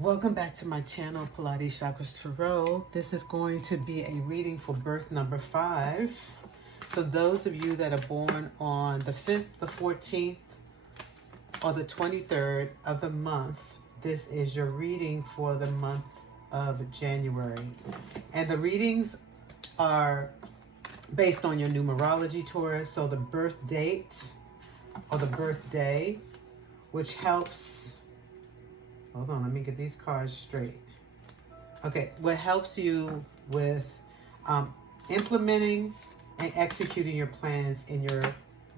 Welcome back to my channel, Pilates Chakras Tarot. This is going to be a reading for birth number 5. So those of you that are born on the 5th, the 14th, or the 23rd of the month, this is your reading for the month of January. And the readings are based on your numerology, Taurus. So the birth date or the birthday, which helps... Hold on, let me get these cards straight. Okay, what helps you with implementing and executing your plans in your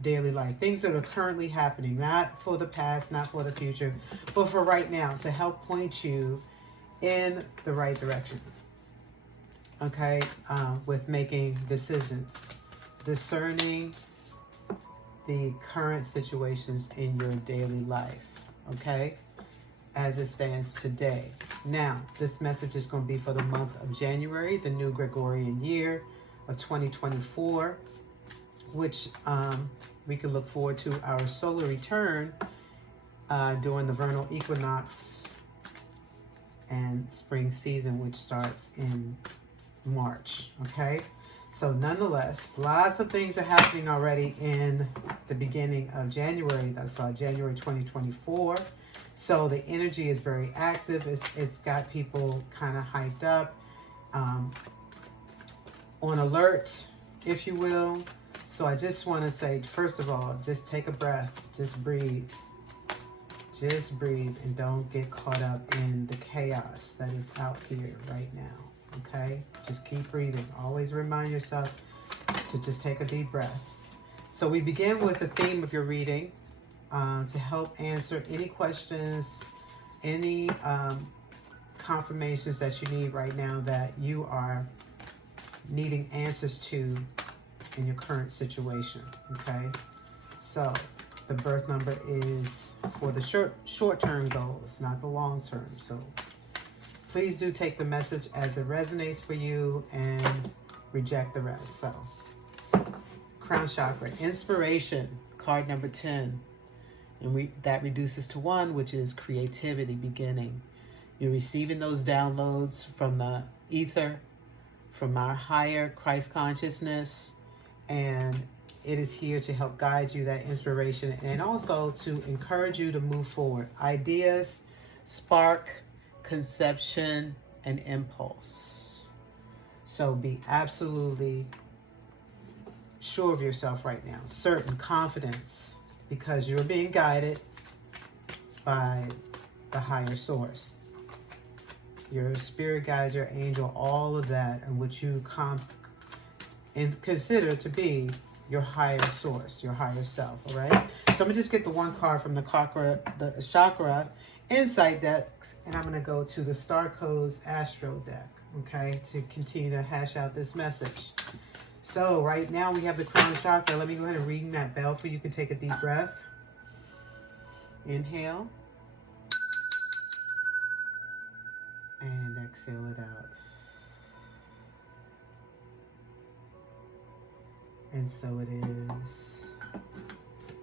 daily life. Things that are currently happening, not for the past, not for the future, but for right now, to help point you in the right direction. Okay, with making decisions, discerning the current situations in your daily life. Okay, as it stands today. Now, this message is going to be for the month of January, the new Gregorian year of 2024, which we can look forward to our solar return during the vernal equinox and spring season, which starts in March. Okay, so nonetheless, lots of things are happening already in the beginning of January. That's January 2024. So the energy is very active. It's got people kind of hyped up, on alert, if you will. So I just want to say, first of all, just take a breath, just breathe. Just breathe and don't get caught up in the chaos that is out here right now, okay? Just keep breathing. Always remind yourself to just take a deep breath. So we begin with the theme of your reading. To help answer any questions, any confirmations that you need right now that you are needing answers to in your current situation, okay? So the birth number is for the short-term goals, not the long-term. So please do take the message as it resonates for you and reject the rest. So crown chakra, inspiration, card number 10. And that reduces to 1, which is creativity, beginning. You're receiving those downloads from the ether, from our higher Christ consciousness, and it is here to help guide you, that inspiration, and also to encourage you to move forward. Ideas spark conception and impulse. So be absolutely sure of yourself right now, certain, confidence, because you're being guided by the higher source. Your spirit guides, your angel, all of that, and what you consider to be your higher source, your higher self, all right? So I'm gonna just get the one card from the chakra insight deck, and I'm gonna go to the Star Codes Astro deck, okay, to continue to hash out this message. So right now we have the crown chakra. Let me go ahead and ring that bell for you. You can take a deep breath. Inhale. And exhale it out. And so it is.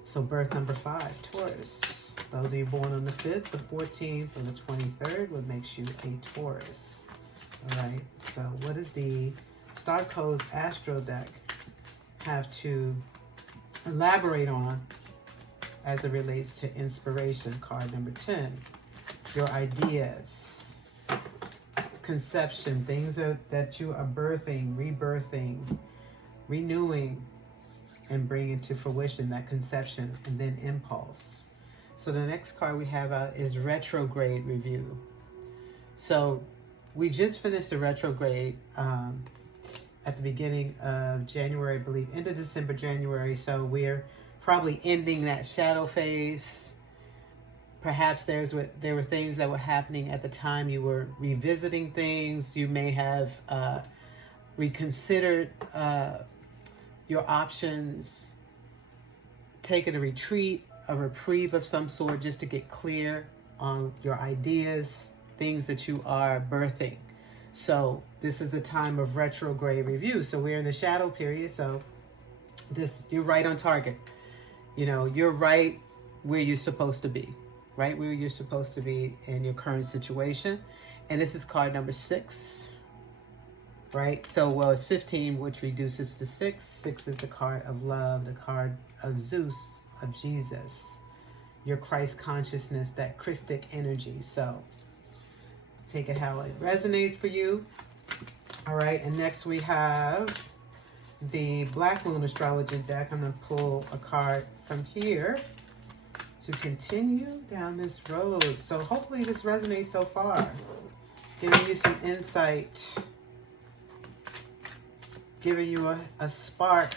So birth number 5, Taurus. Those of you born on the 5th, the 14th, or the 23rd, what makes you a Taurus. All right. So what is the Star Codes Astro deck have to elaborate on as it relates to inspiration? Card number 10, your ideas, conception, things that you are birthing, rebirthing, renewing, and bringing to fruition, that conception, and then impulse. So the next card we have is retrograde review. So we just finished the retrograde at the beginning of January, I believe, end of December, January. So we're probably ending that shadow phase. Perhaps there were things that were happening at the time. You were revisiting things. You may have reconsidered your options, taken a retreat, a reprieve of some sort, just to get clear on your ideas, things that you are birthing. So this is a time of retrograde review. So we're in the shadow period. So you're right on target. You know, you're right where you're supposed to be, right where you're supposed to be in your current situation. And this is card number 6, right? So, well, it's 15, which reduces to 6. 6 is the card of love, the card of Zeus, of Jesus, your Christ consciousness, that Christic energy. So, take it how it resonates for you. All right, and next we have the Black Moon Astrology deck. I'm going to pull a card from here to continue down this road. So hopefully this resonates so far. Giving you some insight. Giving you a spark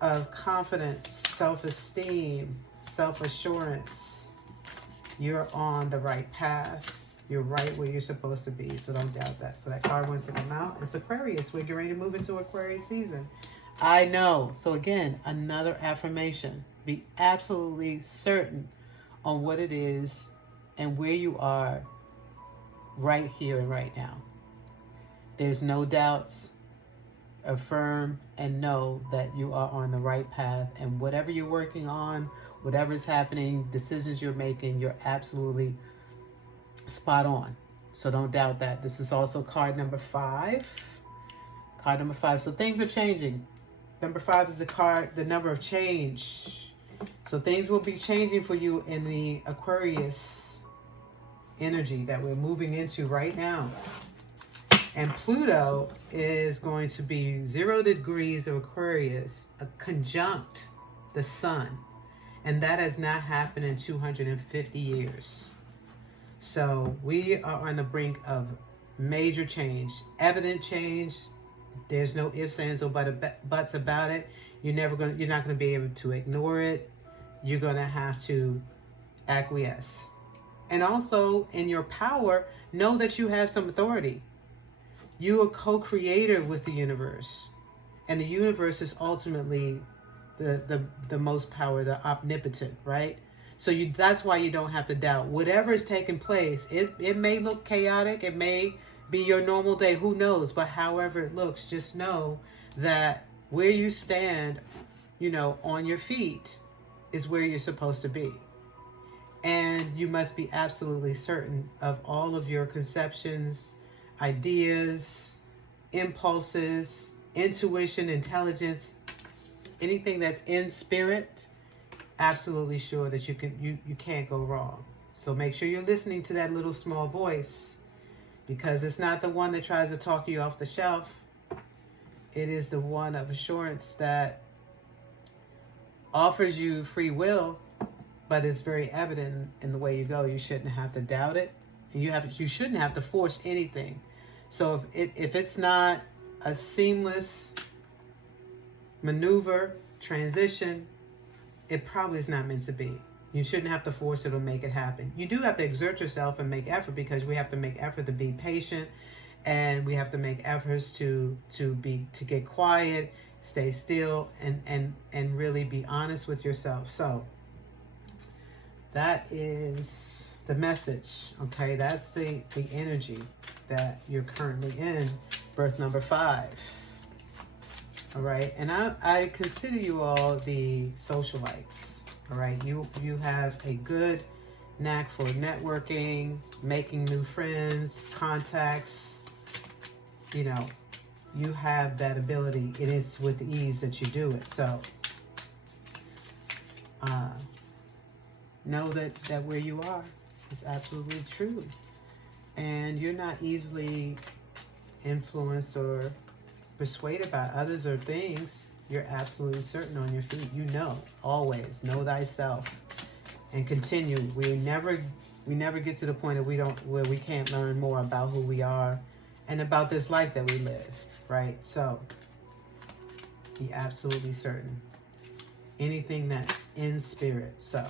of confidence, self-esteem, self-assurance. You're on the right path. You're right where you're supposed to be, so don't doubt that. So that card wants to come out. It's Aquarius. We're getting ready to move into Aquarius season. I know. So again, another affirmation. Be absolutely certain on what it is and where you are right here and right now. There's no doubts. Affirm and know that you are on the right path, and whatever you're working on, whatever's happening, decisions you're making, you're absolutely spot on. So don't doubt that. This is also card number 5. Card number 5. So things are changing. Number 5 is the number of change. So things will be changing for you in the Aquarius energy that we're moving into right now. And Pluto is going to be 0 degrees of Aquarius, conjunct the sun. And that has not happened in 250 years. So we are on the brink of major change, evident change. There's no ifs, ands, or buts about it. You're not going to be able to ignore it. You're going to have to acquiesce. And also, in your power, know that you have some authority. You are co-creator with the universe. And the universe is ultimately the most power, the omnipotent, right? So that's why you don't have to doubt. Whatever is taking place, it may look chaotic. It may be your normal day. Who knows? But however it looks, just know that where you stand, on your feet is where you're supposed to be. And you must be absolutely certain of all of your conceptions, ideas, impulses, intuition, intelligence, anything that's in spirit. Absolutely sure that you can't go wrong. So make sure you're listening to that little small voice, because it's not the one that tries to talk you off the shelf. It is the one of assurance that offers you free will, but it's very evident in the way you go. You shouldn't have to doubt it, and you shouldn't have to force anything. So if it's not a seamless maneuver, transition, it probably is not meant to be. You shouldn't have to force it or make it happen. You do have to exert yourself and make effort, because we have to make effort to be patient, and we have to make efforts to get quiet, stay still, and really be honest with yourself. So that is the message. Okay, that's the energy that you're currently in, birth number 5. All right, and I consider you all the socialites. All right, you have a good knack for networking, making new friends, contacts. You have that ability. It is with ease that you do it. So know that where you are is absolutely true, and you're not easily influenced or persuaded by others or things. You're absolutely certain on your feet. Always know thyself, and continue. We never get to the point where we can't learn more about who we are and about this life that we live, right? So be absolutely certain. Anything that's in spirit. So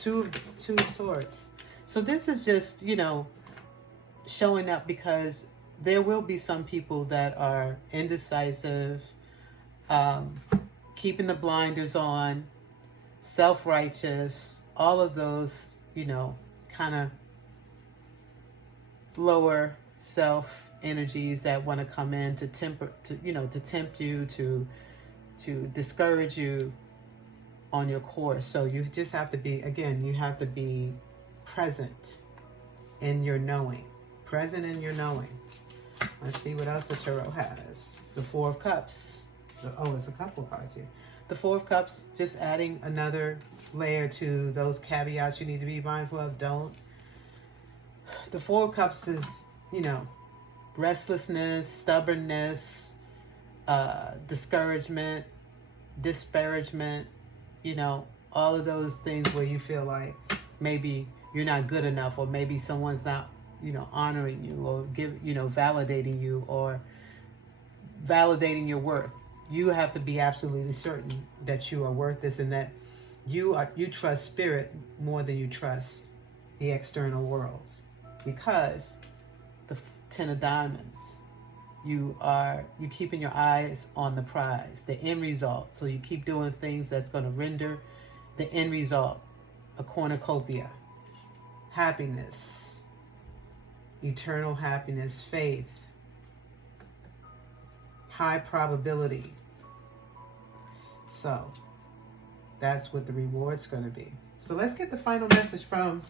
two of swords. So this is just, showing up, because there will be some people that are indecisive, keeping the blinders on, self-righteous, all of those, kind of lower self energies that want to come in to tempt you, to discourage you on your course. So you just have to be, again, you have to be present in your knowing. Present in your knowing. Let's see what else the Tarot has. The Four of Cups. Oh, it's a couple cards here. The Four of Cups, just adding another layer to those caveats you need to be mindful of. Don't. The Four of Cups is, you know, restlessness, stubbornness, discouragement, disparagement, you know, all of those things where you feel like maybe you're not good enough, or maybe someone's not, you know, honoring you, or validating you, or validating your worth. You have to be absolutely certain that you are worth this, and that you trust spirit more than you trust the external world, because the Ten of Diamonds, you keeping your eyes on the prize, the end result. So you keep doing things that's going to render the end result a cornucopia, happiness, eternal happiness, faith, high probability. So that's what the reward's going to be. So let's get the final message from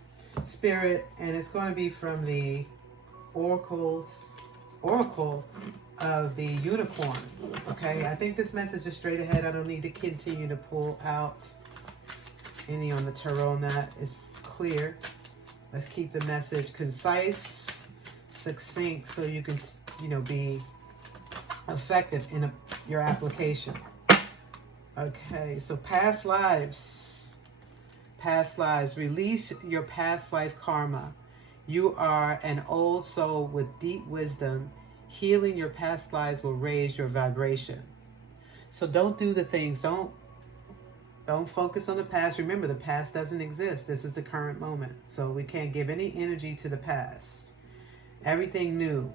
Spirit, and it's going to be from the Oracle of the Unicorn. Okay, I think this message is straight ahead. I don't need to continue to pull out any on the tarot. That is clear. Let's keep the message concise, succinct, so you can, you know, be effective in your application. Okay, so past lives. Release your past life karma. You are an old soul with deep wisdom. Healing your past lives will raise your vibration. So don't do the things. Don't focus on the past. Remember, the past doesn't exist. This is the current moment. So we can't give any energy to the past. Everything new.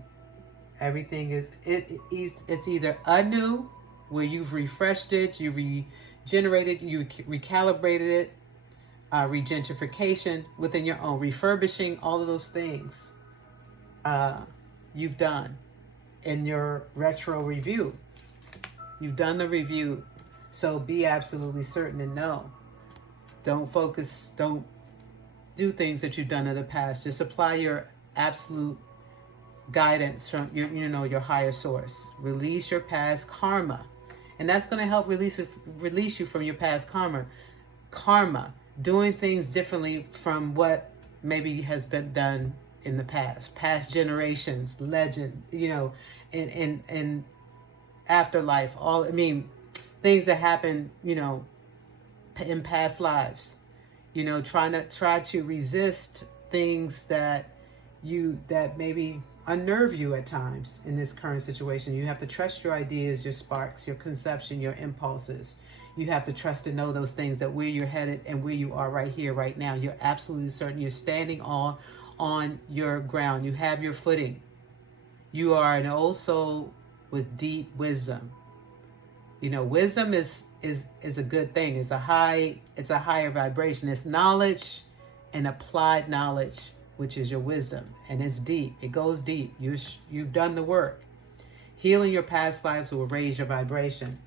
Everything is it's either anew, where you've refreshed it, you regenerated, you recalibrated it, regentrification within your own, refurbishing, all of those things you've done in your retro review. You've done the review. So be absolutely certain and know. Don't do things that you've done in the past. Just apply your absolute guidance from your higher source. Release your past karma. And that's going to help release you from your past karma. Doing things differently from what maybe has been done in the past generations, legend, in afterlife, things that happen, in past lives, try to resist things that maybe unnerve you at times in this current situation. You have to trust your ideas, your sparks, your conception, your impulses. You have to trust and know those things, that where you're headed and where you are right here, right now, you're absolutely certain you're standing on your ground. You have your footing. You are an old soul with deep wisdom. Wisdom is a good thing. It's a higher vibration. It's knowledge and applied knowledge, which is your wisdom. And it's deep. It goes deep. You've done the work. Healing your past lives will raise your vibration.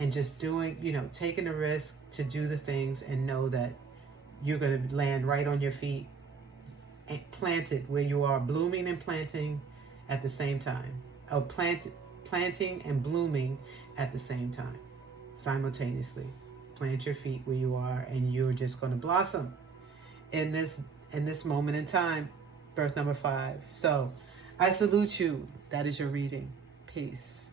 And just doing, taking the risk to do the things and know that you're going to land right on your feet and planted where you are, blooming and planting at the same time. Or planting and blooming at the same time, simultaneously. Plant your feet where you are, and you're just going to blossom in this moment in time, birth number 5. So I salute you. That is your reading. Peace.